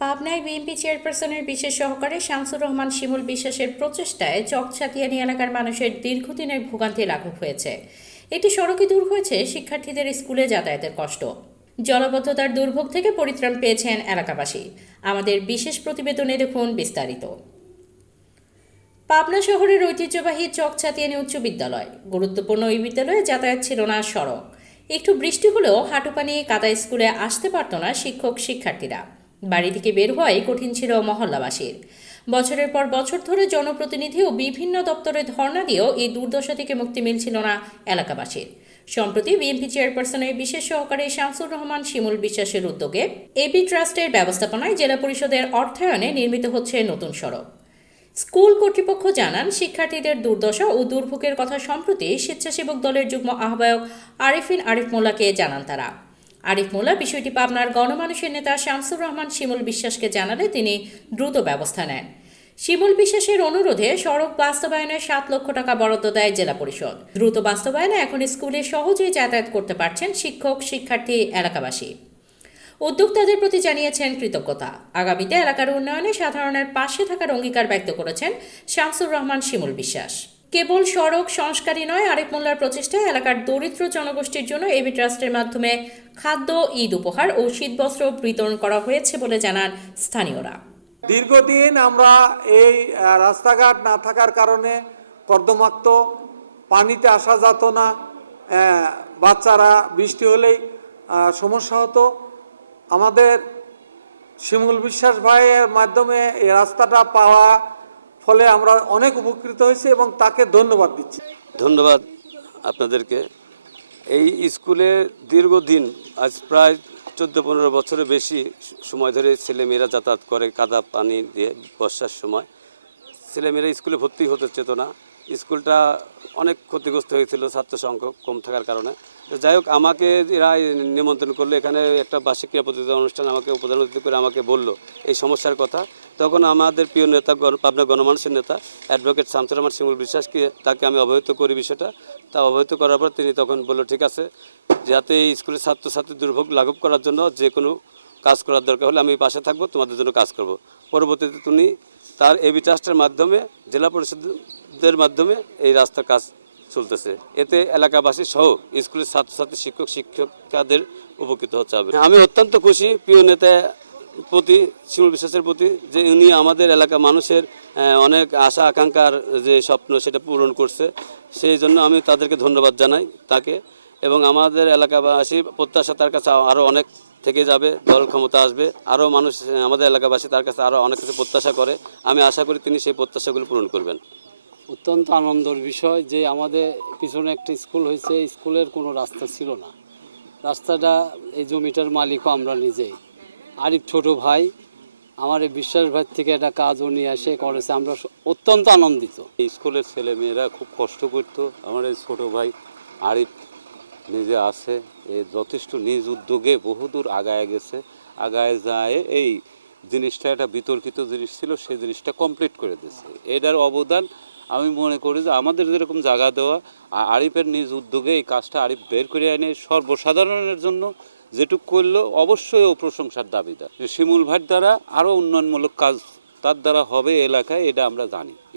পাবনায় বিএনপি চেয়ারপারসনের বিশেষ সহকারী শামসুর রহমান শিমুল বিশ্বাসের প্রচেষ্টায় চকছাতিয়ানি এলাকার মানুষের দীর্ঘদিনের ভোগান্তি লাঘব হয়েছে। একটি সড়কে দূর হয়েছে, শিক্ষার্থীদের স্কুলে যাতায়াতের কষ্ট। জলবদ্ধতার দুর্ভোগ থেকে পরিত্রাণ পেয়েছেন এলাকাবাসী। আমাদের বিশেষ প্রতিবেদনে দেখুন বিস্তারিত। পাবনা শহরের ঐতিহ্যবাহী চকছাতিয়ানি উচ্চ বিদ্যালয়। গুরুত্বপূর্ণ এই বিদ্যালয়ে যাতায়াত ছিল না সড়ক। একটু বৃষ্টি হলেও হাঁটু পানি কাদা স্কুলে আসতে পারত না শিক্ষক শিক্ষার্থীরা বাড়ি থেকে বের হওয়াই কঠিন ছিল মহল্লাবাসীর। বছরের পর বছর ধরে জনপ্রতিনিধি ও বিভিন্ন দপ্তরে ধর্ণা দিয়েও এই দুর্দশা থেকে মুক্তি মিলছিল না এলাকাবাসীর। সম্প্রতি বিএনপি চেয়ারপারসনের বিশেষ সহকারী শামসুর রহমান শিমুল বিশ্বাসের উদ্যোগে এবি ট্রাস্টের ব্যবস্থাপনায় জেলা পরিষদের অর্থায়নে নির্মিত হচ্ছে নতুন সড়ক। স্কুল কর্তৃপক্ষ জানান, শিক্ষার্থীদের দুর্দশা ও দুর্ভোগের কথা সম্প্রতি স্বেচ্ছাসেবক দলের যুগ্ম আহ্বায়ক আরিফিন আরিফ মোল্লাকে জানান তারা। আরিফ মোল্লা বিষয়টি পাবনার গণমানুষের নেতা শামসুর রহমান শিমুল বিশ্বাসকে জানালে তিনি দ্রুত ব্যবস্থা নেন। শিমুল বিশ্বাসের অনুরোধে সড়ক বাস্তবায়নে সাত লক্ষ টাকা বরাদ্দ দেয় জেলা পরিষদ। দ্রুত বাস্তবায়নে এখন স্কুলে সহজেই যাতায়াত করতে পারছেন শিক্ষক, শিক্ষার্থী, এলাকাবাসী। উদ্যোক্তাদের প্রতি জানিয়েছেন কৃতজ্ঞতা। আগামীতে এলাকার উন্নয়নে সাধারণের পাশে থাকার অঙ্গীকার ব্যক্ত করেছেন শামসুর রহমান শিমুল বিশ্বাস। কেবল সড়ক সংস্কারই নয় আরেক মোল্লার প্রচেষ্টায় এলাকার দরিদ্র জনগোষ্ঠীর জন্য এবি ট্রাস্টের মাধ্যমে খাদ্য, ঈদ উপহার ও শীতবস্ত্র বিতরণ করা হয়েছে বলে জানান স্থানীয়রা। দীর্ঘদিন আমরা এই রাস্তাঘাট না থাকার কারণে কর্দমাক্ত, পানিতে আসা যেত না বাচ্চারা বৃষ্টি হলেই সমস্যা হতো। আমাদের শিমুল বিশ্বাস ভাইয়ের মাধ্যমে এই রাস্তাটা পাওয়া ফলে আমরা অনেক উপকৃত হয়েছি এবং তাকে ধন্যবাদ দিচ্ছি। ধন্যবাদ আপনাদেরকে। এই স্কুলে দীর্ঘদিন, আজ প্রায় চোদ্দ পনেরো বছরের বেশি সময় ধরে ছেলেমেয়েরা যাতায়াত করে, কাদা পানি দিয়ে বর্ষার সময়। ছেলেমেয়েরা স্কুলে ভর্তি হতে চেত না। স্কুলটা অনেক ক্ষতিগ্রস্ত হয়েছিল, ছাত্র সংখ্যক কম থাকার কারণে। যাই হোক, আমাকে এরা নিমন্ত্রণ করল। এখানে একটা বার্ষিক ক্রীড়া প্রতিযোগিতা অনুষ্ঠান আমাকে অতিথি করে আমাকে বলল এই সমস্যার কথা। তখন আমাদের প্রিয় নেতা পাবনা গণমানুষের নেতা অ্যাডভোকেট শামসুর রহমান শিমুল বিশ্বাসকে তাকে আমি অবহিত করি বিষয়টা। তা অবহিত করার পর তিনি তখন বলল, ঠিক আছে, যাতে স্কুলের ছাত্রছাত্রী দুর্ভোগ লাঘব করার জন্য যে কোনো কাজ করার দরকার হলে আমি পাশে থাকব, তোমাদের জন্য কাজ করব। পরবর্তীতে তিনি তার এবি ট্রাস্টের মাধ্যমে, জেলা পরিষদের মাধ্যমে এই রাস্তার কাজ চলতেছে। এতে এলাকাবাসী সহ স্কুলের ছাত্রছাত্রী, শিক্ষক, শিক্ষিকাদের উপকৃত হচ্ছে আমি অত্যন্ত খুশি, প্রিয় নেতা প্রতি শিমুল বিশ্বাসের প্রতি, যে উনি আমাদের এলাকা মানুষের অনেক আশা, আকাঙ্ক্ষার যে স্বপ্ন সেটা পূরণ করছে, সেই জন্য আমি তাদেরকে ধন্যবাদ জানাই তাকে। এবং আমাদের এলাকাবাসী প্রত্যাশা তার কাছে আরও অনেক থেকে যাবে, দল ক্ষমতা আসবে আরও মানুষ আমাদের এলাকাবাসী তার কাছে আরও অনেক কিছু প্রত্যাশা করে। আমি আশা করি তিনি সেই প্রত্যাশাগুলো পূরণ করবেন। অত্যন্ত আনন্দের বিষয় যে আমাদের পিছনে একটা স্কুল হয়েছে স্কুলের কোনো রাস্তা ছিল না। রাস্তাটা, এই জমিটার মালিকও আমরা নিজেই। আরিফ ছোট ভাই, আমার এই বিশ্বাস ভাই থেকে একটা কাজও নিয়ে এসে করেছে। আমরা অত্যন্ত আনন্দিত। স্কুলের ছেলে মেয়েরা খুব কষ্ট করতো। আমার এই ছোটো ভাই আরিফ নিজে আছে। এ যথেষ্ট নিজ উদ্যোগে বহুদূর আগায় গেছে। আগায় যায় এই জিনিসটা, একটা বিতর্কিত জিনিস ছিল সেই জিনিসটা কমপ্লিট করে দিয়েছে। এটার অবদান আমি মনে করি যে আমাদের যেরকম জায়গা দেওয়া আর আরিফের নিজ উদ্যোগে এই কাজটা আরিফ বের করে এনে সর্বসাধারণের জন্য। যেটুক করল, অবশ্যই ও প্রশংসার দাবিদার। শিমুল ভাট দ্বারা আরও উন্নয়নমূলক কাজ তার দ্বারা হবে এলাকায়, এটা আমরা জানি।